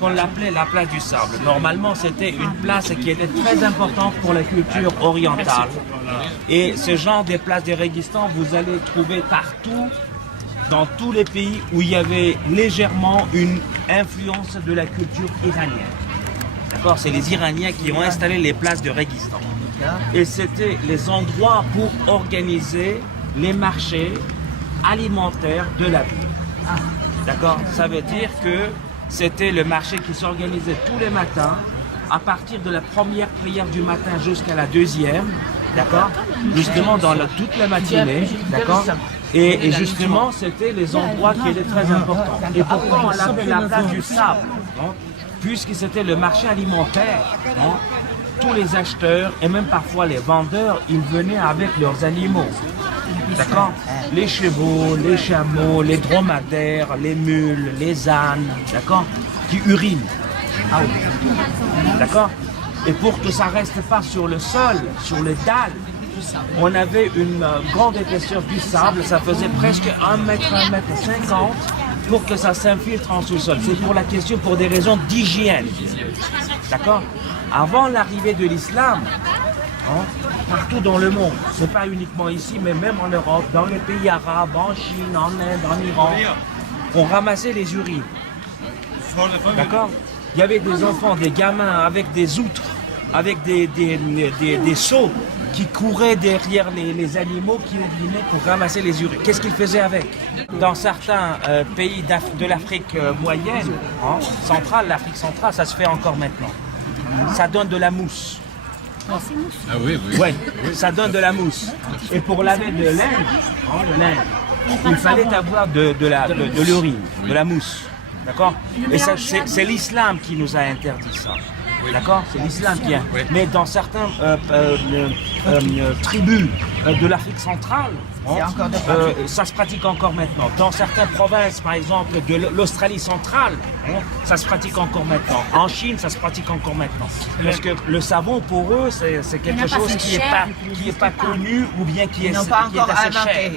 qu'on l'appelait la place du sable. Normalement, c'était une place qui était très importante pour la culture orientale. Et ce genre de place des Régistans, vous allez trouver partout, dans tous les pays où il y avait légèrement une influence de la culture iranienne. D'accord? C'est les Iraniens qui ont installé les places de Régistan. Et c'était les endroits pour organiser les marchés alimentaires de la ville. D'accord? Ça veut dire que c'était le marché qui s'organisait tous les matins, à partir de la première prière du matin jusqu'à la deuxième, d'accord? Justement dans toute la matinée, d'accord? Et justement, c'était les endroits qui étaient très importants. Et pourquoi on l'appelait la place du sable? Puisque c'était le marché alimentaire, tous les acheteurs et même parfois les vendeurs, ils venaient avec leurs animaux. D'accord? Les chevaux, les chameaux, les dromadaires, les mules, les ânes, d'accord? Qui urinent. D'accord? Et pour que ça ne reste pas sur le sol, sur les dalles, on avait une grande épaisseur du sable, ça faisait presque 1 mètre, 1 mètre 50 pour que ça s'infiltre en sous-sol. C'est pour la question, pour des raisons d'hygiène. D'accord? Avant l'arrivée de l'islam, partout dans le monde, c'est pas uniquement ici, mais même en Europe, dans les pays arabes, en Chine, en Inde, en Iran, on ramassait les urines. D'accord? Il y avait des enfants, des gamins avec des outres, avec des seaux qui couraient derrière les animaux qui urinaient pour ramasser les urines. Qu'est-ce qu'ils faisaient avec? Dans certains pays de l'Afrique moyenne, centrale, l'Afrique centrale, ça se fait encore maintenant. Ça donne de la mousse. Ah oui, oui. Ouais, ça donne de la mousse. Et pour laver de linge, il fallait avoir de l'urine, de la mousse. D'accord? Et c'est l'islam qui nous a interdit ça. D'accord? C'est l'islam qui a. Mais dans certaines tribus de l'Afrique centrale, ça se pratique encore maintenant. Dans certaines provinces, par exemple, de l'Australie centrale, ça se pratique encore maintenant. En Chine, ça se pratique encore maintenant. Parce que le savon, pour eux, c'est quelque chose qui n'est pas connu ou bien qui est assez cher.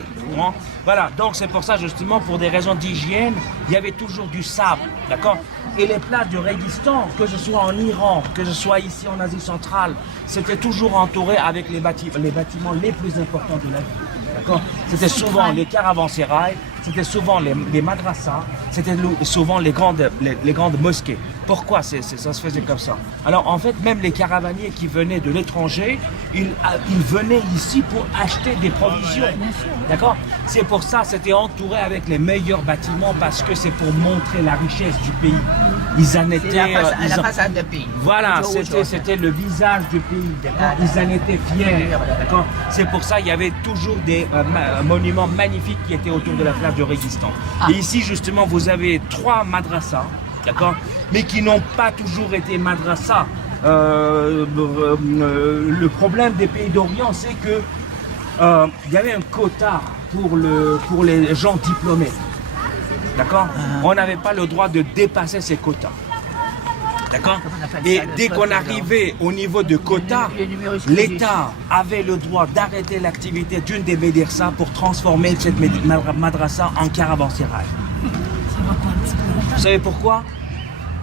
Voilà, donc c'est pour ça, justement, pour des raisons d'hygiène, il y avait toujours du sable, d'accord? Et les places du Régistan, que ce soit en Iran, que ce soit ici en Asie centrale, c'était toujours entouré avec les bâtiments les plus importants de la ville, d'accord? C'était souvent les caravansérails, c'était souvent les madrasas, c'était souvent les grandes mosquées. Pourquoi ça se faisait comme ça? Alors en fait, même les caravaniers qui venaient de l'étranger, ils venaient ici pour acheter des provisions. D'accord? C'est pour ça c'était entouré avec les meilleurs bâtiments parce que c'est pour montrer la richesse du pays. Ils en étaient... la façade du pays. Voilà, c'était le visage du pays. Ils en étaient fiers. D'accord? C'est pour ça qu'il y avait toujours des monuments magnifiques qui étaient autour de la place du Régistan. Et ici, justement, vous avez 3 madrasas. D'accord? Mais qui n'ont pas toujours été madrasas. Le problème des pays d'Orient, c'est que il y avait un quota pour les gens diplômés. D'accord? On n'avait pas le droit de dépasser ces quotas. D'accord? Et dès qu'on arrivait au niveau de quotas, l'État avait le droit d'arrêter l'activité d'une des médersa pour transformer cette madrasa en caravansérail. Vous savez pourquoi?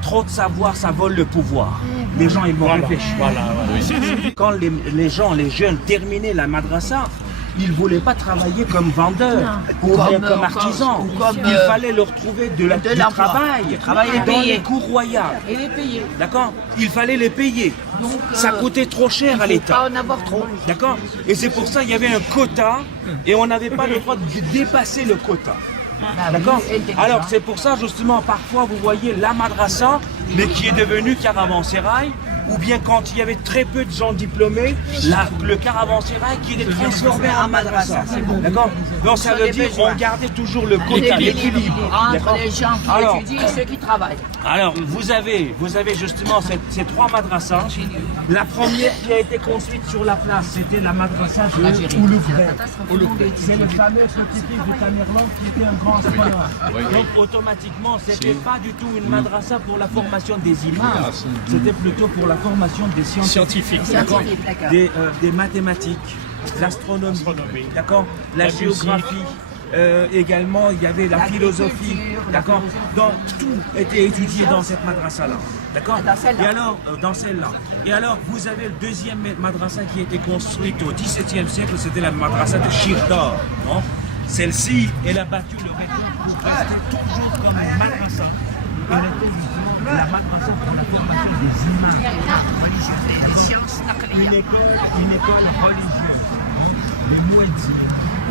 Trop de savoir, ça vole le pouvoir. Les gens, ils vont réfléchir. Quand les jeunes terminaient la madrasa, ils ne voulaient pas travailler comme vendeurs ou bien comme artisans. Il fallait leur trouver du travail dans les cours royales. Et les payer. D'accord? Il fallait les payer. Donc, ça coûtait trop cher à l'État. Pas en avoir trop. D'accord? Et c'est pour ça qu'il y avait un quota et on n'avait pas le droit de dépasser le quota. D'accord? Alors c'est pour ça justement parfois vous voyez la madrasa mais qui est devenue caravansérail ou bien quand il y avait très peu de gens diplômés, le caravansérail qui est transformé en madrasa. D'accord? Donc ça veut dire qu'on gardait toujours le quota, l'équilibre. Entre les gens qui étudient et ceux qui travaillent. Alors vous avez justement ces 3 madrasas. La première qui a été construite sur la place, c'était la madrasa de Ouloubey. C'est le fameux scientifique du Tamerlan qui était un grand astronaute. Donc automatiquement, c'était pas du tout une madrasa pour la formation des imams, c'était plutôt pour la formation des scientifiques. Des mathématiques, l'astronomie, d'accord, la géographie, également, il y avait la philosophie, d'accord? Donc, tout était étudié dans cette madrasa-là, d'accord? Et alors, dans celle-là. Et alors, vous avez le deuxième madrasa qui a été construite au XVIIe siècle, c'était la madrasa de Shirdar. Hein? Celle-ci, elle a battu le record pour rester toujours comme madrasa. Elle était justement la madrasa pour la formation des imams religieux, des sciences. Une école religieuse. Les muezzins,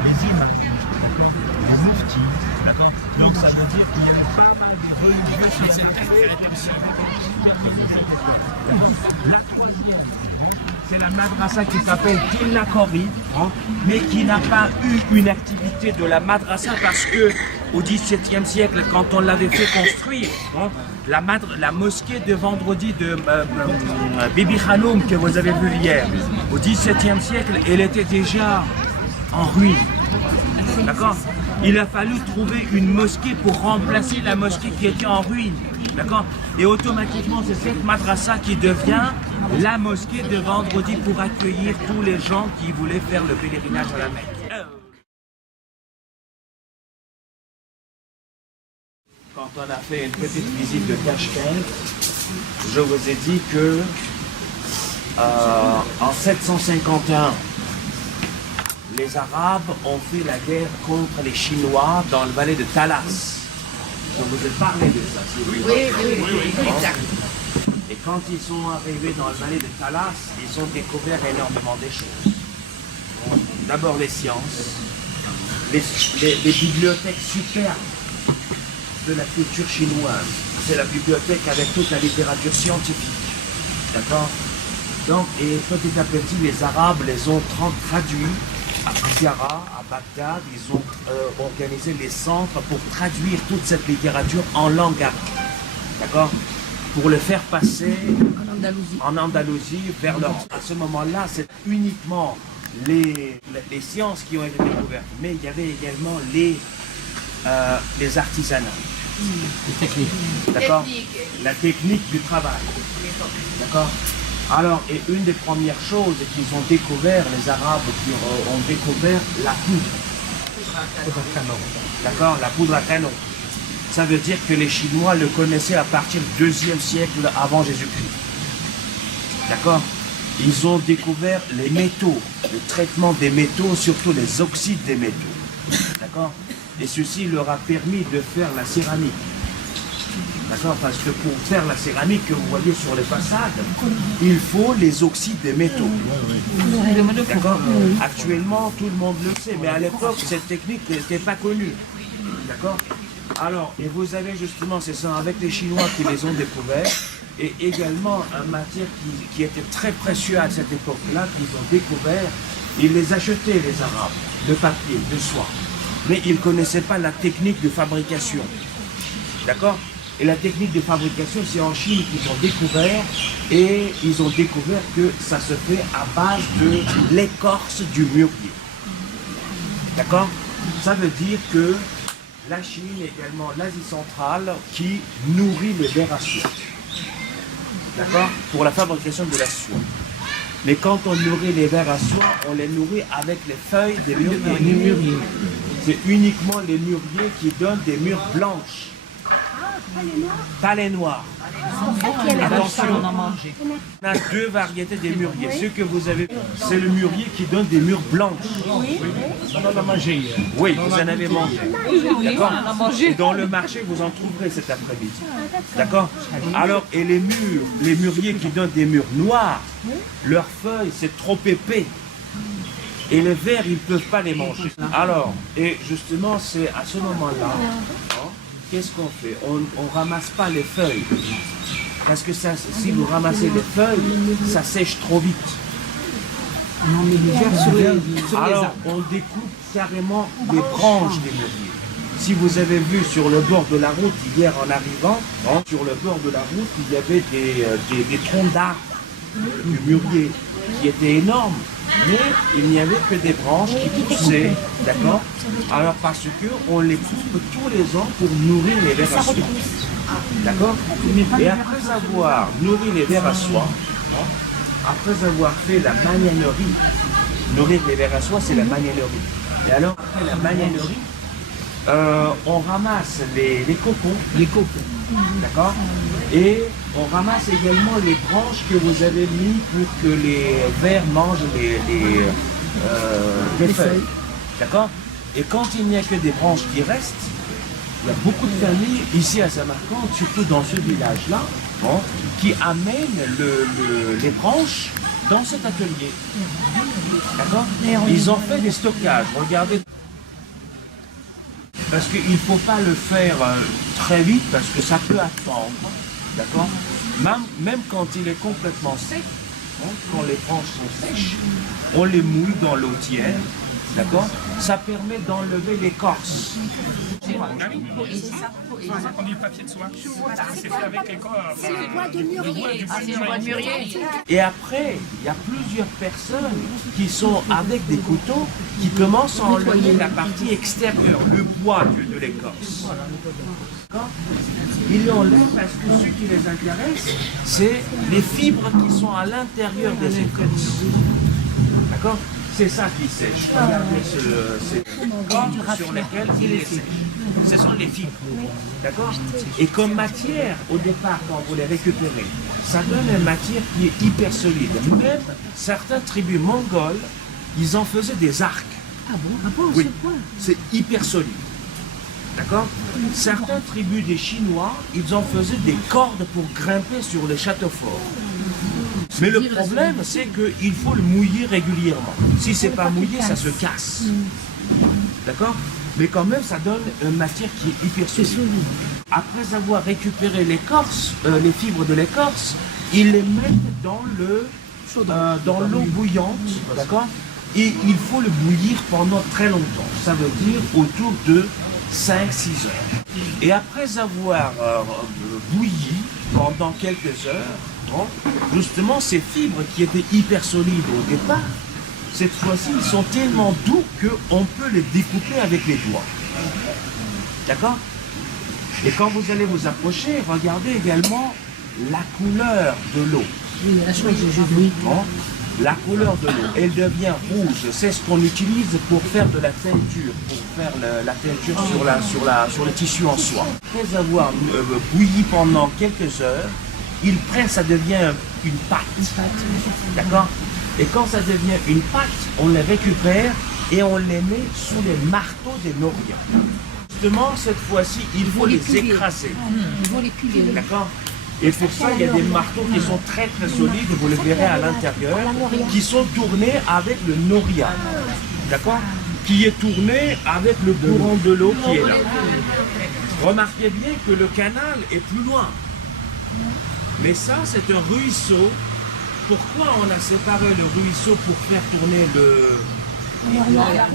les imams, les muftis, d'accord? Donc ça veut dire qu'il y avait pas mal de religieux sur cette La troisième, c'est la madrasa qui s'appelle Tilla Kori, hein, mais qui n'a pas eu une activité de la madrasa parce que au XVIIe siècle, quand on l'avait fait construire, hein, la mosquée de vendredi de Bibi Khanoum que vous avez vu hier, au XVIIe siècle, elle était déjà en ruine. D'accord? Il a fallu trouver une mosquée pour remplacer la mosquée qui était en ruine. D'accord? Et automatiquement, c'est cette madrasa qui devient la mosquée de vendredi pour accueillir tous les gens qui voulaient faire le pèlerinage à la Mecque. Quand on a fait une petite visite de Tashkent, je vous ai dit que en 751, les Arabes ont fait la guerre contre les Chinois dans le vallée de Talas. Je vous ai parlé de ça. Oui, exact. Et quand ils sont arrivés dans le vallée de Talas, ils ont découvert énormément de choses. Bon, d'abord les sciences, les bibliothèques superbes de la culture chinoise. C'est la bibliothèque avec toute la littérature scientifique. D'accord? Donc, et petit à petit, les Arabes les ont traduits à Tiara, à Bagdad. Ils ont organisé les centres pour traduire toute cette littérature en langue arabe. D'accord? Pour le faire passer en Andalousie vers l'Europe. À ce moment-là, c'est uniquement les sciences qui ont été découvertes, mais il y avait également les artisanats. Les techniques. D'accord? La technique du travail. D'accord? Alors, et une des premières choses qu'ils ont découvert, les Arabes qui ont découvert la poudre. D'accord? La poudre à canon. Ça veut dire que les Chinois le connaissaient à partir du 2e siècle avant Jésus-Christ. D'accord? Ils ont découvert les métaux, le traitement des métaux, surtout les oxydes des métaux. D'accord? Et ceci leur a permis de faire la céramique. D'accord? Parce que pour faire la céramique que vous voyez sur les façades, il faut les oxydes des métaux. D'accord? Actuellement, tout le monde le sait, mais à l'époque, cette technique n'était pas connue. D'accord? Alors, et vous avez justement, c'est ça, avec les Chinois qui les ont découverts, et également une matière qui était très précieuse à cette époque-là, qu'ils ont découvert, ils les achetaient, les Arabes, de papier, de soie. Mais ils ne connaissaient pas la technique de fabrication. D'accord? Et la technique de fabrication, c'est en Chine qu'ils ont découvert, et ils ont découvert que ça se fait à base de l'écorce du mûrier. D'accord? Ça veut dire que la Chine, également l'Asie centrale, qui nourrit les vers à soie. D'accord? Pour la fabrication de la soie. Mais quand on nourrit les vers à soie, on les nourrit avec les feuilles des mûriers. C'est uniquement les mûriers qui donnent des mûres blanches. Pas les noirs. Attention, on a deux variétés des mûriers. Ce que vous avez, c'est le mûrier qui donne des mûres blanches. Oui, on en a mangé hier. Oui, vous en avez mangé. D'accord? Et dans le marché, vous en trouverez cet après-midi. D'accord? Alors, et les mûriers qui donnent des mûres noires, leurs feuilles, c'est trop épais. Et les vers, ils ne peuvent pas les manger. Alors, et justement, c'est à ce moment-là, qu'est-ce qu'on fait? On ne ramasse pas les feuilles. Parce que ça, si vous ramassez les feuilles, ça sèche trop vite. On met les vers sur les Alors, on découpe carrément les branches des mûriers. Si vous avez vu sur le bord de la route hier en arrivant, sur le bord de la route, il y avait des troncs d'arbres du mûrier qui étaient énormes. Mais il n'y avait que des branches qui poussaient, d'accord? Alors parce qu'on les coupe tous les ans pour nourrir les vers à soie. D'accord? Et après avoir nourri les vers à soie, après avoir fait la magnanerie, nourrir les vers à soie, c'est la magnanerie. Et alors après la magnanerie, On ramasse les cocons, Les cocons. d'accord? Et on ramasse également les branches que vous avez mis pour que les vers mangent les feuilles. D'accord? Et quand il n'y a que des branches qui restent, il y a beaucoup de familles ici à Samarcande, surtout dans ce village-là, bon, qui amènent les branches dans cet atelier. D'accord? Ils ont fait des stockages. Regardez. Parce qu'il ne faut pas le faire très vite parce que ça peut attendre. D'accord? Même quand il est complètement sec, hein, quand les branches sont sèches, on les mouille dans l'eau tiède. D'accord? Ça permet d'enlever l'écorce. On dit le papier de soie. C'est fait avec les corps. C'est le bois de mûrier. Ah, c'est le bois de mûrier. Et après, il y a plusieurs personnes qui sont avec des couteaux qui commencent à enlever la partie extérieure, le bois de l'écorce. D'accord? Ils l'enlèvent parce que ce qui les intéresse, c'est les fibres qui sont à l'intérieur des écorces. D'accord? C'est ça qui sèche. Regardez ces cordes sur lesquelles il est sèche. Ce sont les fibres. D'accord? Et comme matière, au départ, quand vous les récupérez, ça donne une matière qui est hyper solide. Même certaines tribus mongoles, ils en faisaient des arcs. Ah bon? Ah bon, Oui, c'est quoi? c'est hyper solide. D'accord? Certaines tribus des Chinois, ils en faisaient des cordes pour grimper sur les châteaux forts. Mais le problème, c'est qu'il faut le mouiller régulièrement. Si c'est pas mouillé, ça se casse. D'accord? Mais quand même, ça donne une matière qui est hyper solide. Après avoir récupéré l'écorce, les fibres de l'écorce, ils les mettent dans l'eau bouillante, d'accord? Et il faut le bouillir pendant très longtemps. Ça veut dire autour de 5-6 heures. Et après avoir bouilli pendant quelques heures, bon, justement ces fibres qui étaient hyper solides au départ, cette fois-ci ils sont tellement doux qu'on peut les découper avec les doigts. D'accord? Et quand vous allez vous approcher, regardez également la couleur de l'eau. Oui, la chose, j'ai vu. Bon, la couleur de l'eau, elle devient rouge. C'est ce qu'on utilise pour faire de la teinture, pour faire la teinture sur le tissu en soie. Après avoir bouilli pendant quelques heures, ils prennent, ça devient une pâte. D'accord? Et quand ça devient une pâte, on les récupère et on les met sous les marteaux des norias. Justement, cette fois-ci, il faut les écraser. Il faut les cuire. D'accord? Et pour ça, il y a des marteaux qui sont très très solides, vous le verrez à l'intérieur, qui sont tournés avec le noria. D'accord? Qui est tourné avec le courant de l'eau qui est là. Remarquez bien que le canal est plus loin. Mais ça, c'est un ruisseau. Pourquoi on a séparé le ruisseau pour faire tourner le noria?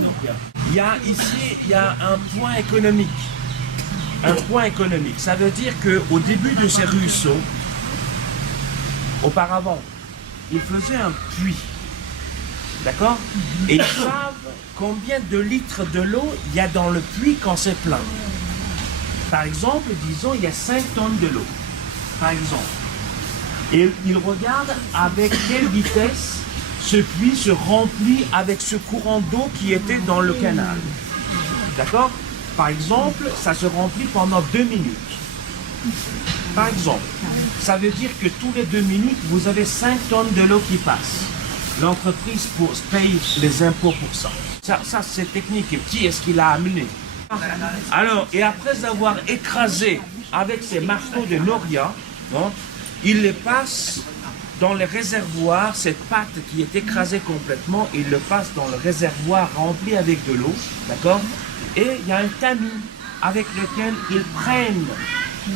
Il y a un point économique. Un point économique. Ça veut dire qu'au début de ces ruisseaux, auparavant, ils faisaient un puits. D'accord? Et ils savent combien de litres de l'eau il y a dans le puits quand c'est plein. Par exemple, disons, il y a 5 tonnes de l'eau. Par exemple. Et ils regardent avec quelle vitesse ce puits se remplit avec ce courant d'eau qui était dans le canal. D'accord? Par exemple, ça se remplit pendant 2 minutes. Par exemple, ça veut dire que tous les 2 minutes, vous avez 5 tonnes de l'eau qui passent. L'entreprise paye les impôts pour ça. Ça c'est technique. Qui est-ce qui l'a amené? Alors, et après avoir écrasé avec ces marteaux de noria, hein, il les passe dans les réservoirs, cette pâte qui est écrasée complètement, il le passe dans le réservoir rempli avec de l'eau, d'accord? Et il y a un tamis avec lequel ils prennent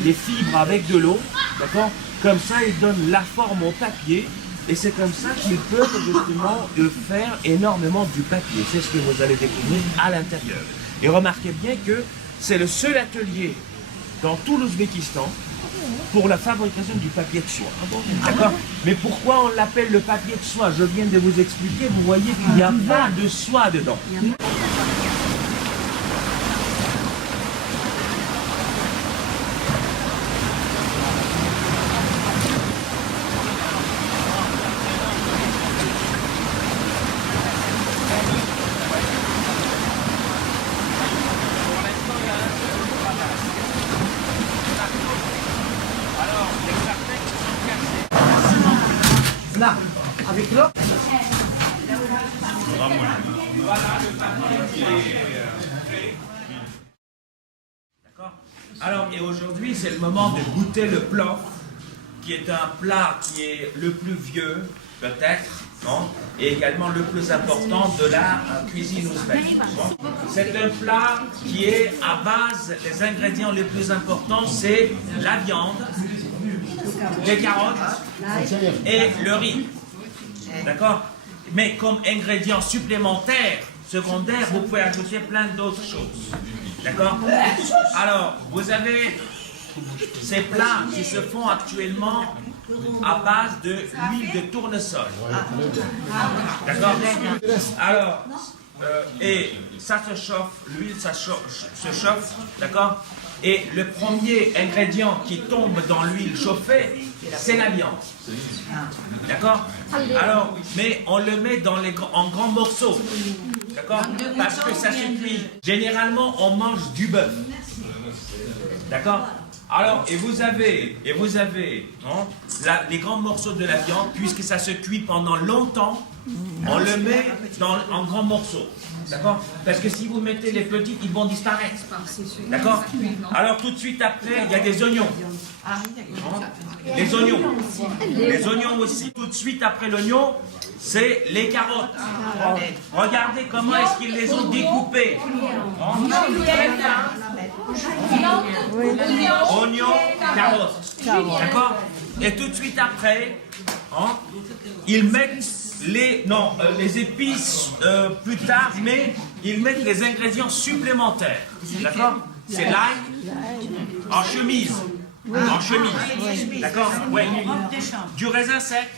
les fibres avec de l'eau, d'accord? Comme ça, ils donnent la forme au papier, et c'est comme ça qu'ils peuvent justement faire énormément du papier. C'est ce que vous allez découvrir à l'intérieur. Et remarquez bien que c'est le seul atelier dans tout l'Ouzbékistan pour la fabrication du papier de soie. D'accord? Mais pourquoi on l'appelle le papier de soie? Je viens de vous expliquer, vous voyez qu'il y a pas de soie dedans. Voilà le papier. D'accord. Alors, et aujourd'hui, c'est le moment de goûter le plof, qui est un plat qui est le plus vieux, peut-être, non, et également le plus important de la cuisine ouzbèque. Bon. C'est un plat qui est à base, les ingrédients les plus importants, c'est la viande, les carottes et le riz. D'accord? Mais comme ingrédient supplémentaire, secondaire, vous pouvez ajouter plein d'autres choses. D'accord? Alors, vous avez ces plats qui se font actuellement à base de l'huile de tournesol. D'accord? Alors, et ça se chauffe, l'huile se chauffe, d'accord? Et le premier ingrédient qui tombe dans l'huile chauffée, c'est la viande. D'accord? Alors, mais on le met en grands morceaux. D'accord? Parce que ça se cuit. Généralement, on mange du bœuf. D'accord? Alors, et vous avez hein, les grands morceaux de la viande, puisque ça se cuit pendant longtemps, on le met en grands morceaux. D'accord? Parce que si vous mettez les petits, ils vont disparaître. D'accord? Alors, tout de suite après, il y a des oignons. Les oignons. Les oignons aussi. Tout de suite après l'oignon, c'est les carottes. Regardez comment est-ce qu'ils les ont découpées. Oignons, carottes. D'accord? Et tout de suite après, hein, ils mettent les épices plus tard, mais ils mettent les ingrédients supplémentaires. D'accord? C'est l'ail en chemise. En chemise. D'accord? Oui. Du raisin sec.